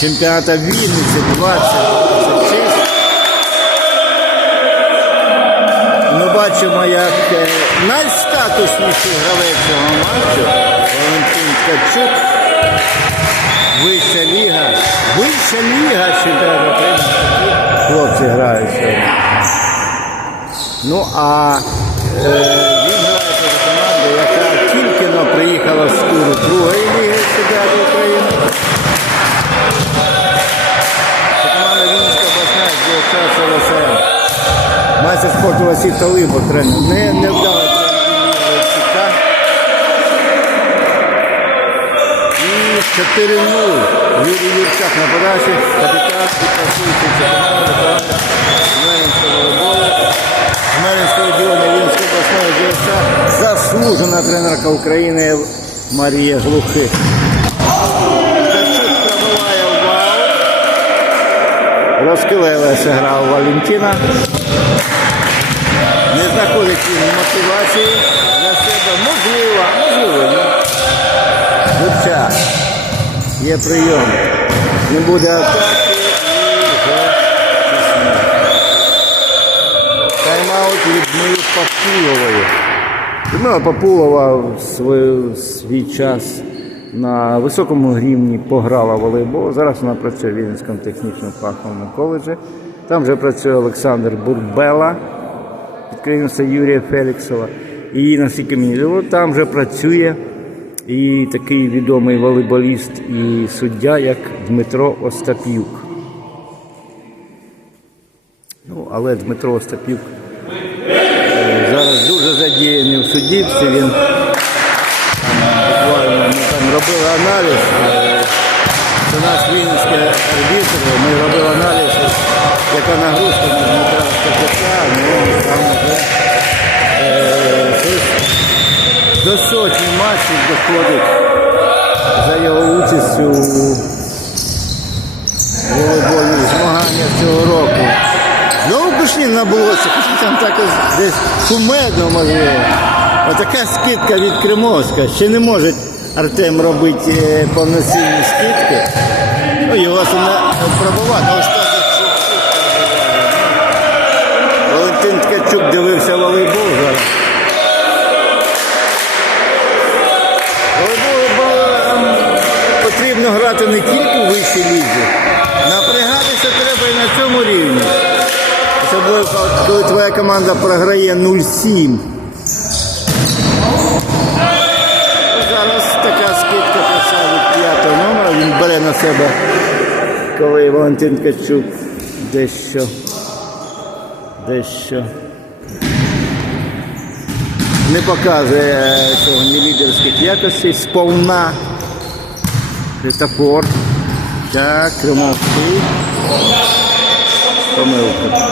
чемпіонату Вінниці 2026. Ми бачимо, як е, найстатусніший гравець цього матчу Валентин Ткачук. Вища ліга. Вища ліга чемпіонату України. Хлопці грають сьогодні. Ну а е, він грає за команду, яка тільки приїхала з туру другої ліги чемпіонату України. Діочаса ЛСМ. Майстер спорту Василь Талибо тренер. Не, не вдало тренер Левчука. І 4-0. Юрій Юрчак на подачі. Капітан команда виконання Жмеринського волейболу. Жмеринського відділення Вінницької обласної діяча. Заслужена тренерка України Марія Глухих. Ткачук пробиває в бал. Розкилилася гра у Валентина. Не знаходить він мотивації для себе. Можливо, можливо. ні. Є прийом. Не буде атаки і вже. Тайм-аут Людмили Папулової. Людмила Папулова в свій час на високому рівні пограла волейбол. Зараз вона працює в Вінницькому технічному фаховому коледжі. Там вже працює Олександр Бурбела, підкрівництва Юрія Феліксова. І наскільки мені відомо, там вже працює і такий відомий волейболіст і суддя, як Дмитро Остап'юк. Ну, але Дмитро Остап'юк е, зараз дуже задіяний в суддівстві. Він робили аналіз. е, Це наш вінницький арбітр. Ми робили аналіз, яка нагрузка на Дмитра Остап'юка. Ну, там вже е, до сотні матчів доходить за його участю у волейбольних змаганнях цього року. Знову пішли на болоті, хоча там так десь кумедно можливо. Отака скидка від Кримовська. Ще не може Артем робити е, повноцінні скидки. Ну, його не пробувати. Ось так. Валентин Ткачук дивився волейбол зараз. Волейбол ем, потрібно грати не тільки у вищій лізі. Напрягатися треба і на цьому рівні. Особливо, коли твоя команда програє 0-7. Ну, Зараз така скидка прийшла від п'ятого номера. Він бере на себе, коли Валентин Ткачук дещо. Дещо не показує сьогодні лідерських якостей сповна. Христофор. Так, Кримовський. Помилка.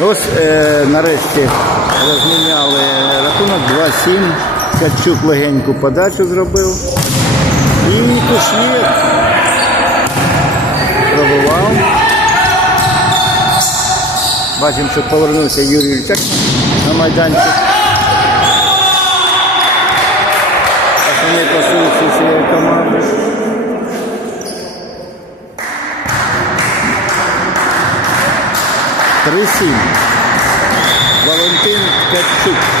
Ось е, нарешті розміняли рахунок 2-7. Качук легеньку подачу зробив. І Кушнір пробував. Бачимо, що повернувся Юрій Ільчак на майданчик. Основний посилці цієї команди. Три сім. Валентин Качук.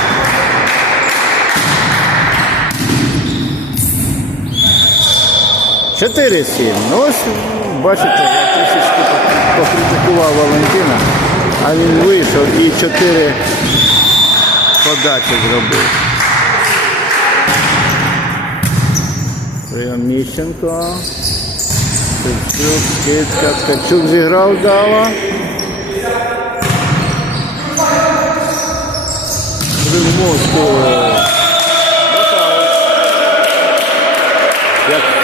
4-7. Ну ось, бачите, я трішечки покритикував Валентина, а він вийшов і 4 подачі зробив. Прийом Міщенко. Ткачук, Кицька, Ткачук зіграв дала. Примозку.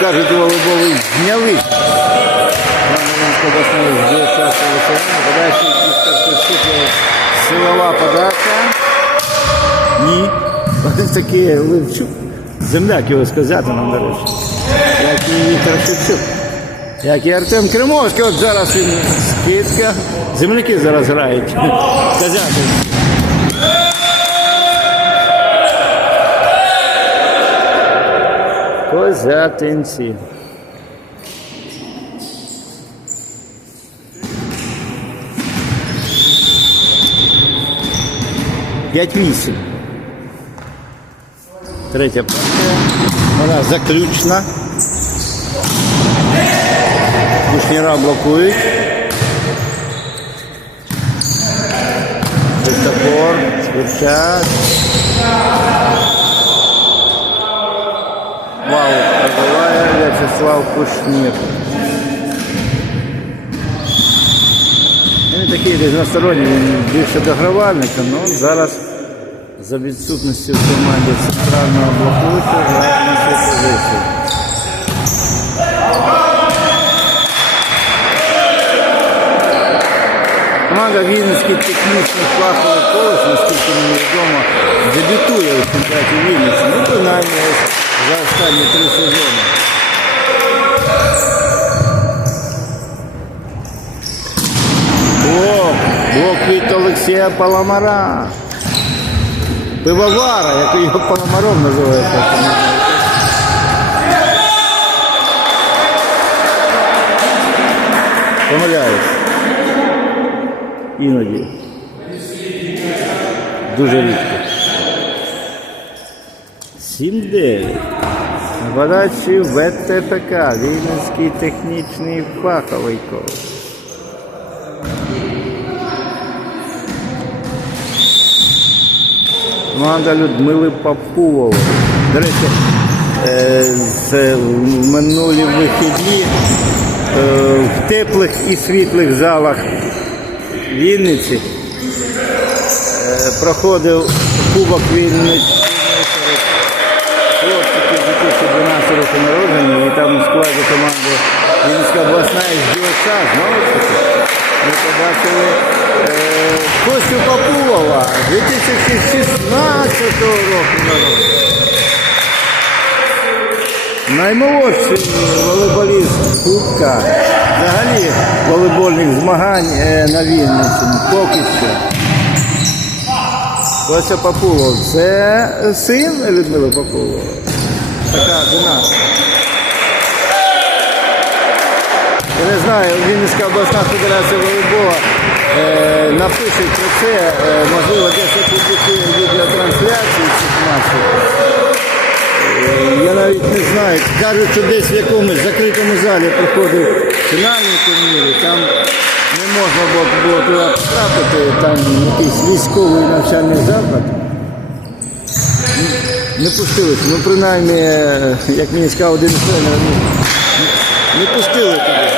Кажуть, волейболи Ткачук силова подача. Ні. Ось такий Левчук. Земляк його сказати нам, речі. Як і Віктор Шевчук. Як і Артем Кримовський, от зараз він скидка. Земляки зараз грають. Сказати. Козятинці. П'ять вісім. Третя партія. Вона заключна. Кушніра блокують. Христофор, Свірчак. Вау, пробиває В'ячеслав Кушнір. Він такий різносторонній, він більше догравальник, але зараз за відсутністю в команді центрального блокуючого грає на цій позиції. Команда Вінницький технічний фаховий коледж, наскільки мені відомо, дебютує у чемпіонаті Вінниці. Ну, принаймні ось останні три сезони. Блок, блок від Олексія Паламара. Пивовара, як його Паламаром називають. Помиляюсь. Іноді. Дуже рідко. 7-9. На подачі ВТПК. Вінницький технічний фаховий коледж. Команда Людмили Папулова. До речі, е, це минулі вихідні е, в теплих і світлих залах Вінниці е, проходив Кубок Вінниці серед хлопчиків 2012 народження і там у складі команди Вінницька обласна СДОЦ, знову ж таки, ми побачили е, Костю Папулова 2016 року народження. Наймолодший волейболіст Кубка, взагалі волейбольних змагань е, на Вінниці, поки що. Костя Папулов, це син Людмили Папулова. Така династика. Я не знаю, Вінницька обласна федерація волейбола е, напише про це, е, можливо, десь відеотрансляції цих матчів. Я навіть не знаю. Кажуть, що десь в якомусь закритому залі проходив фінальний турнір, там не можна було туди потрапити, там якийсь військовий навчальний заклад. Не пустилися. Ну, принаймні, як мені сказав один тренер, ну, не пустили туди.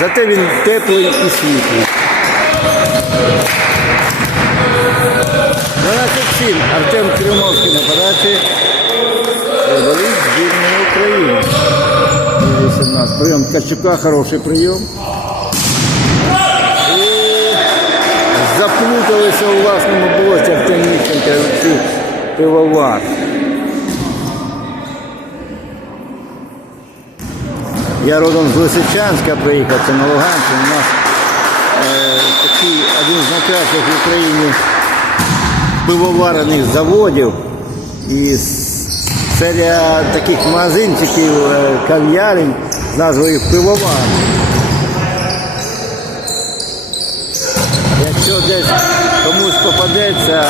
Зате він теплий і світлий. 12-7. Артем Кримовський на подачі. Футболіст збірної України. Прийом Ткачука, хороший прийом. І заплуталися у власному Артем Міщенко Пивовар. Я родом з Лисичанська приїхав, це на Луганщині. У нас е, такий один з найкращих в Україні пивоварених заводів і серія таких магазинчиків е, кав'ярень з назвою пивовар. Якщо десь комусь попадеться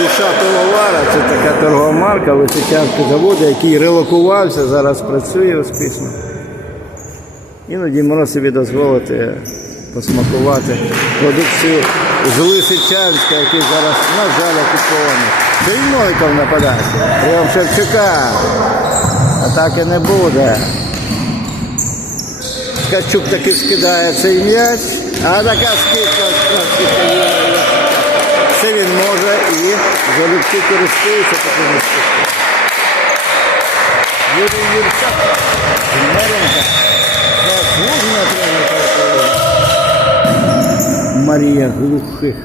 душа пивовара, це така торгова марка Лисичанського заводу, який релокувався, зараз працює успішно. Іноді можна собі дозволити посмакувати продукцію з Лисичанська, який зараз, на жаль, окупований. Це і Нойков нападає. Прям Шевчука. Атаки не буде. Ткачук таки скидає цей м'яч, а така скидка. Це він може і залюбки користується такими скидками. Юрій Юрчак, Маренка, заслужена тренерка Марія Глухих.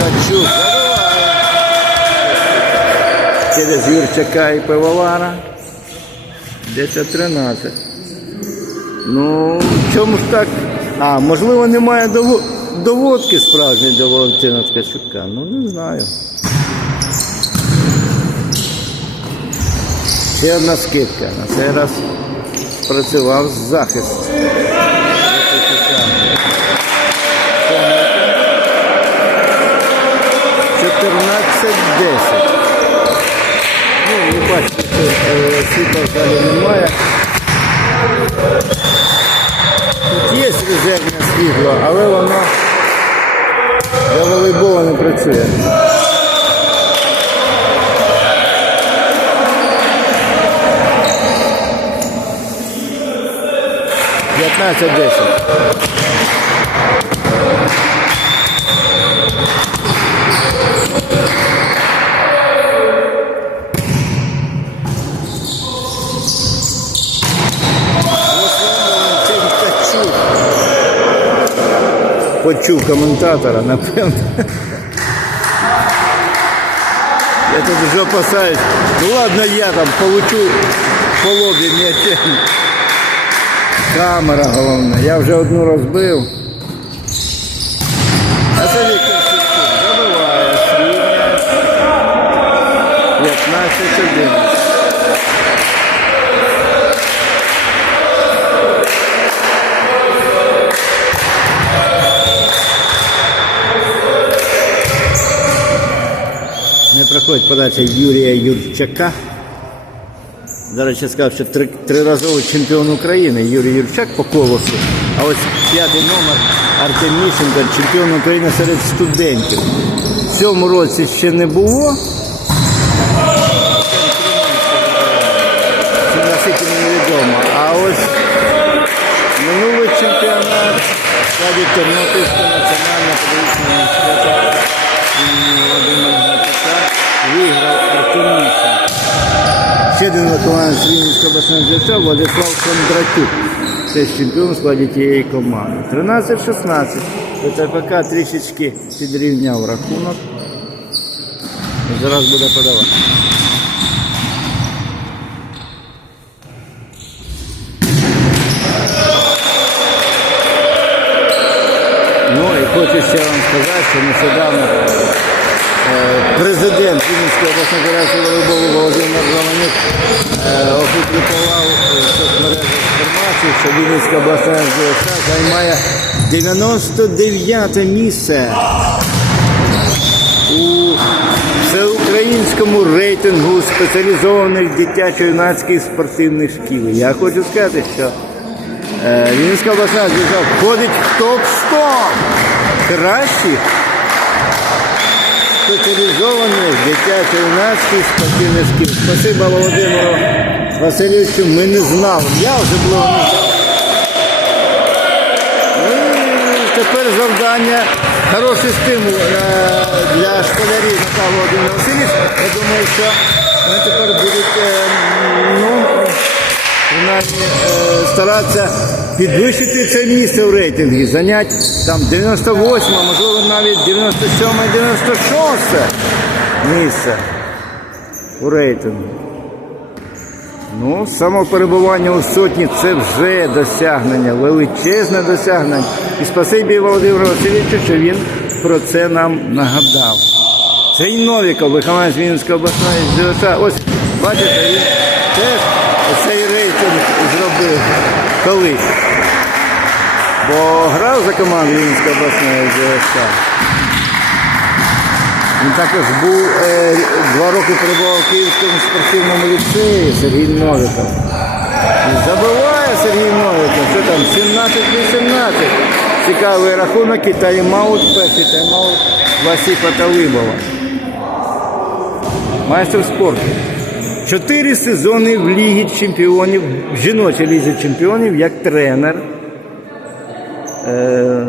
Забиває. Через Юрчака і Пивовара. 10-13. Ну, в чому ж так? А, можливо, немає доводки справжньої до Валентина Ткачука. Ну, не знаю. Ще одна скидка. На цей раз працював захист. Ну, ви бачите, е, світла в залі немає. Тут є резервне світло, але воно для волейболу не працює. П'ятнадцять десять. почув комментатора напевно. Я тут уже опасаюсь. Ну ладно, я там получу по лобі м'ячем. Камера головна. Я уже одну разбил. А це Віктор Сітко. Забиває. 15 11 Знаходить подача Юрія Юрчака. До речі, сказав, що три, триразовий чемпіон України Юрій Юрчак по колосу. А ось п'ятий номер Артем Міщенко, чемпіон України серед студентів. В цьому році ще не було. Це наскільки невідомо. А ось минулий чемпіонат в Тернопільського національного політичного. Ще один виконавець Вінницького обласного бюджету Владислав Кондратюк. Це чемпіон в складі тієї команди. 13-16. ВТПК трішечки підрівняв рахунок. Зараз буде подавати. Ну і хочу ще вам сказати, що нещодавно е, президент Вінницької обласної федерації волейболу Володимир Романюк е, опублікував у соцмережах інформацію, що Вінницька обласна ЗСК займає 99 місце у всеукраїнському рейтингу спеціалізованих дитячо-юнацьких спортивних шкіл. Я хочу сказати, що Е, Вінницька обласна держава входить в топ-100 кращих спеціалізованих дитячо-юнацьких спортивних шкіл. Спасибо Володимиру Васильовичу, ми не знали. Я вже було не. Ну, тепер завдання, хороший стимул е, для школярів Наталя Володимир Васильович. Я думаю, що вони тепер будуть е, ну, принаймні е, старатися підвищити це місце в рейтингі, зайняти там 98, а можливо навіть 97 96 місце у рейтингу. Ну, самоперебування у сотні це вже досягнення, величезне досягнення. І спасибі Володимиру Васильовичу, що він про це нам нагадав. Цей Новіков, виконавець Вінницької обласної ЗВШ, ось бачите, він теж колись. Бо грав за команду Вінницької обласної ЗВШ. Він також був е, два роки перебував у Київському спортивному ліцеї Сергій Новіков. Забиває Сергій Новіков. Що там? 17-18. Цікавий рахунок і тайм-аут, перший тайм-аут Васіпа Талибова. Майстер спорту. Чотири сезони в Лігі чемпіонів, в жіночій лізі чемпіонів як тренер. Е,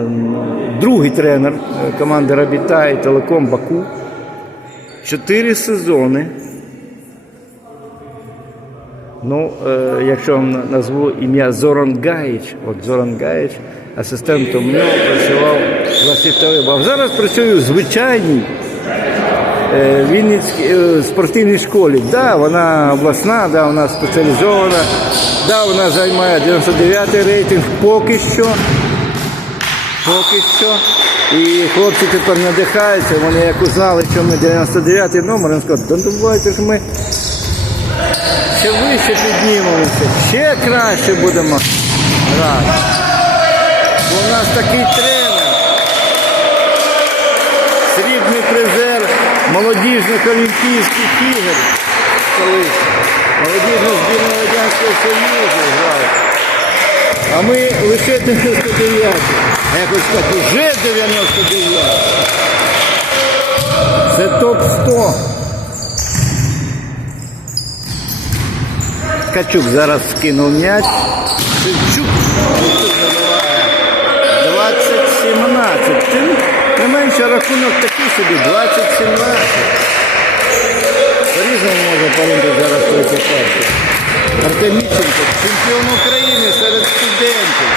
другий тренер е, команди Рабіта і Телеком Баку. Чотири сезони. Ну, е, якщо вам назву ім'я Зоран Гаїч, от Зоран Гаїч, асистентом нього працював Василь Талибов. А зараз працюю звичайній Вінницькій е, спортивній школі. Да, вона обласна, да, вона спеціалізована, да, вона займає 99-й рейтинг поки що. Поки що. І хлопці тепер надихаються, вони як узнали, що ми 99-й номер, вони сказали, да давайте ж ми ще вище піднімемося, ще краще будемо грати. Бо у нас такий тренер. Срібний призер молодіжних олімпійських ігор. Колись. Молодіжна збірна Радянського Союзу грав. А ми лише 99. А якось так уже 99. Це топ-100. Ткачук зараз скинув м'яч. Шевчук. 20-17. Тим не рахунок такий собі 20-17. По-різному може поринути зараз третя партія. Артем Міщенко, чемпіон України серед студентів.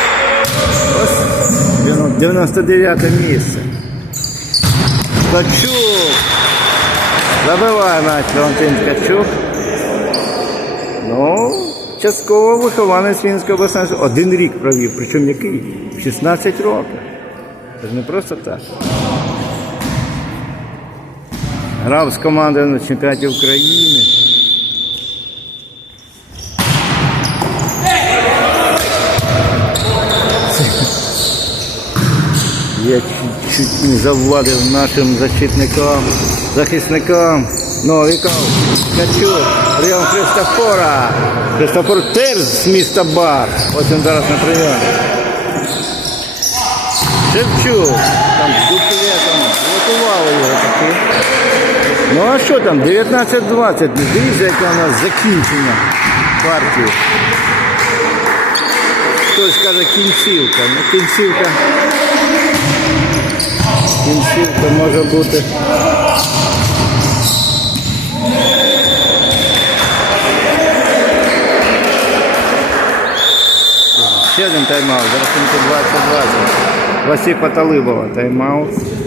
Ось 99 місце. Ткачук. Забиває м'яч Валентин Ткачук. Ну, частково вихованець Вінської обласної. Один рік провів, причому який? 16 років. Це ж не просто так. Грав з командою на чемпіонаті України. Я чуть, не завладив нашим защитникам, захисникам. Новіков, Качук, прийом Христофора. Христофор теж з міста Бар. Ось він зараз на прийомі. Шевчук, там з дуплетом, готували його таки. Ну а що там, 19-20, дивіться, яке у нас закінчення партії. Хтось каже кінцівка. Ну кінцівка. Кінцівка може бути. Ще один тайм-аут, за рахунку 20-20. Васипа Талибова тайм-аут.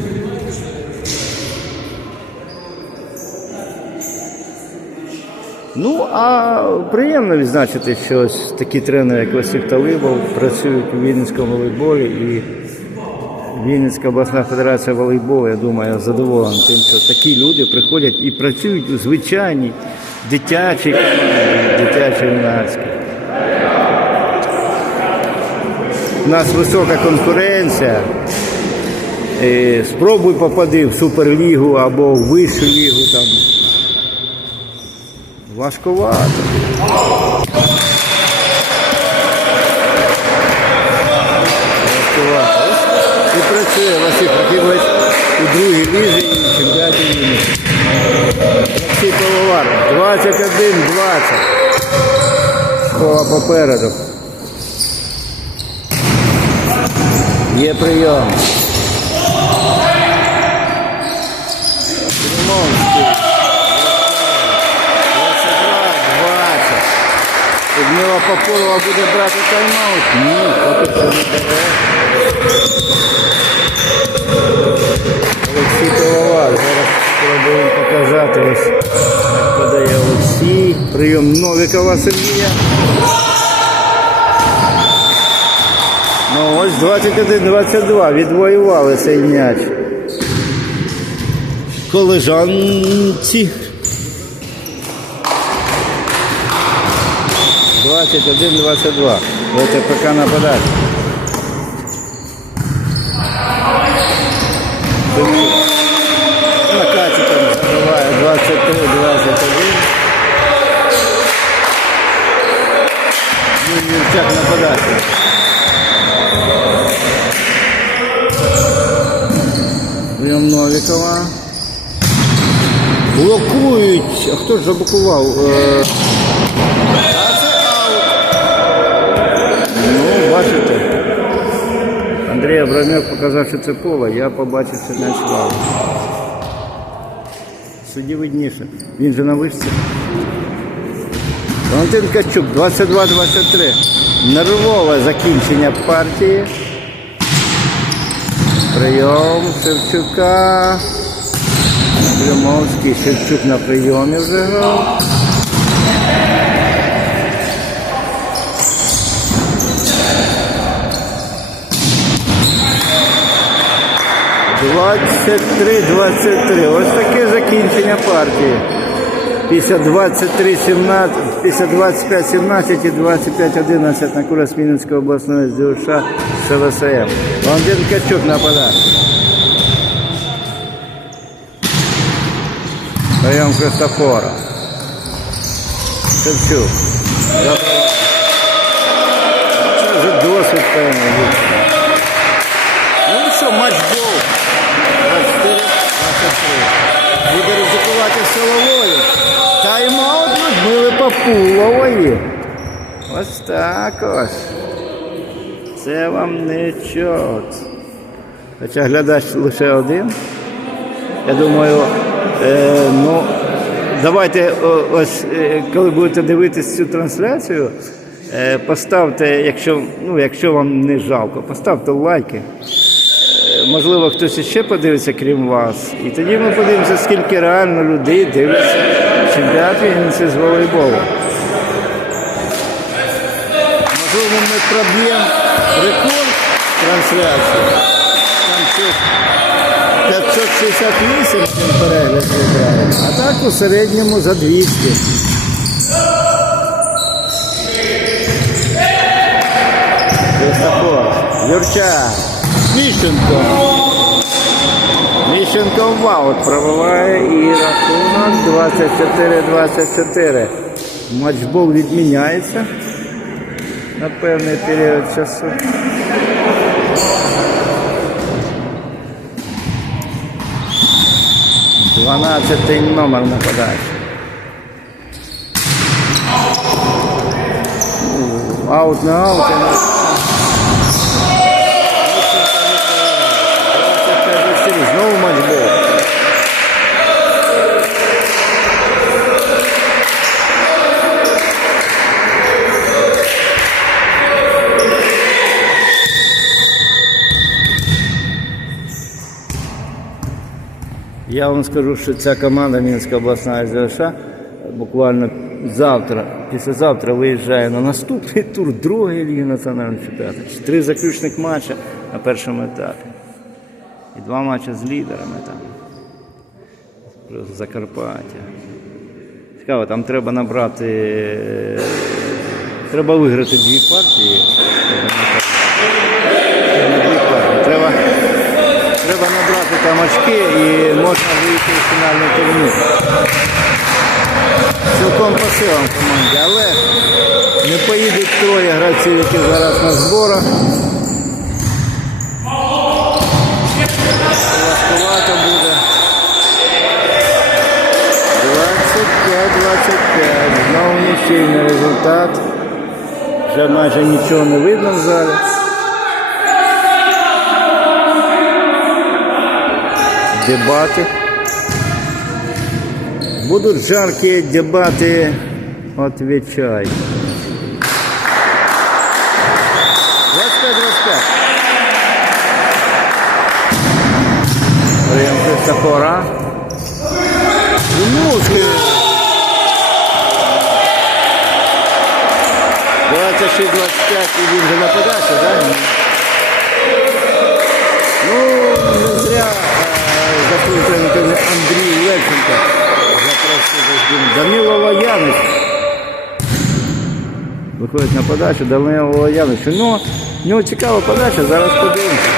Ну, а приємно відзначити, що ось такі тренери, як Василь Талибов, працюють у Вінницькому волейболі і Вінницька обласна федерація волейболу, я думаю, задоволена тим, що такі люди приходять і працюють у звичайній дитячій команді, дитячій юнацькій. У нас висока конкуренція. Е, Спробуй попади в суперлігу або в вищу лігу там. Важковато. Важковато. І працює Василь Хакімович у другій лізі і чемпіонаті Вінниці. Олексій Пивовар. 21-20. Школа попереду. Є прийом. Попова буде брати тайм-аут. Ні, поки що не бере. Олексій Пивовар. Зараз спробуємо показати ось. Подає Олексій. Прийом Новікова Сергія. Ну ось 21-22 відвоювали цей м'яч. Колежанці. 21-22. ВТПК нападає. Накаті там забиває 23-21. Юрчак нападає. Прийом Новікова. Блокують. А хто ж заблокував? Бачите. Андрій Абрамюк показав, що це поле, я побачив, що в аут. Судді видніше. Він же на вишці. Валентин Качук, 22-23. Нервове закінчення партії. Прийом Шевчука. Климовський. Шевчук на прийомі вже грав. Двадцять три, двадцять три. Ось таке закінчення партії. Після 23 17, після 25 17 і 25 11 на курс Мінської обласної ЗДШ з СВСМ. Валентин Качук нападає. Прийом Христофора. Шевчук. Це вже досвід певний. Ну що, матч був. 24 23 Буде ризикувати силовою. Тайм-аут Людмили Папулової. Ось так ось. Це вам не чот. Хоча глядач лише один. Я думаю, е, ну, давайте ось, е, коли будете дивитися цю трансляцію, е, поставте, якщо, ну, якщо вам не жалко, поставте лайки. Можливо, хтось іще подивиться, крім вас. І тоді ми подивимося, скільки реально людей дивляться чемпіонат Вінниці з волейболу. Можливо, ми проб'ємо рекорд трансляції. Там щось 568 перегляд вибрали, а так у середньому за 200. Христофор, Юрча, Міщенко. Міщенко в аут пробиває і рахунок 24-24. Матчбол відміняється на певний період часу. 12 номер на подачі. Ну, Аут на аут. Знову матч був. Я вам скажу, що ця команда Мінська обласна ЗШ буквально завтра, післязавтра виїжджає на наступний тур другої ліги національного чемпіонату. Три заключних матчі на першому етапі. І два матчі з лідерами там. З Закарпаття. Цікаво, там треба набрати. Треба виграти дві партії. Треба Треба набрати там очки і можна вийти в фінальний турнір. Цілком по силам команді, але не поїдуть троє гравців, які зараз на зборах. Важкувато буде. 25-25. Знову нічийний результат. Вже майже нічого не видно в залі. дебаты. Будут жаркие дебаты, отвечай. 25-25. Прием Христофора. Ножки. 26-25 і він же на подачу, да? Ну, не зря е, заслужений Андрій Левченко запросив. Данило Лоянич. Виходить на подачу Данило Лоянич. Ну, в нього цікава подача, зараз подивимося.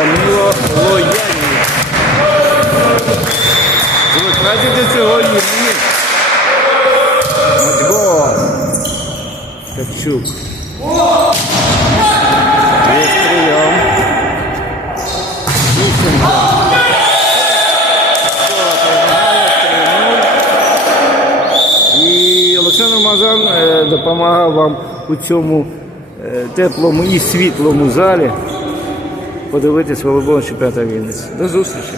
Данило Лоянич. Ви бачите цього ні? Матьбо. 3-0. І Олександр Мазан е, допомагав вам у цьому е, теплому і світлому залі подивитись волейбол чемпіонату Вінниці. До зустрічі!